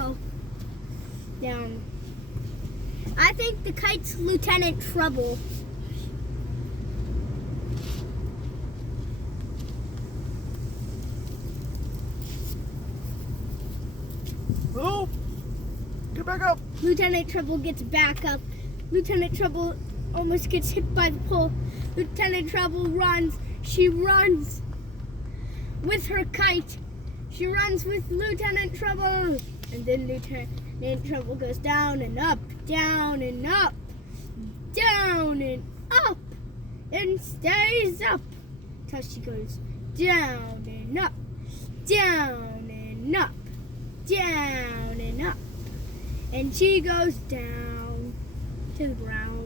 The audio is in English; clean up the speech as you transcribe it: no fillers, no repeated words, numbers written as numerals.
go down. I think the kite's Lieutenant Trouble. Oh! Get back up! Lieutenant Trouble gets back up. Lieutenant Trouble almost gets hit by the pole. Lieutenant Trouble runs. She runs with her kite. She runs with Lieutenant Trouble. And then Lieutenant Trouble goes down and up, down and up, down and up, and stays up till she goes down and up, down and up, down and up. And she goes down to the ground.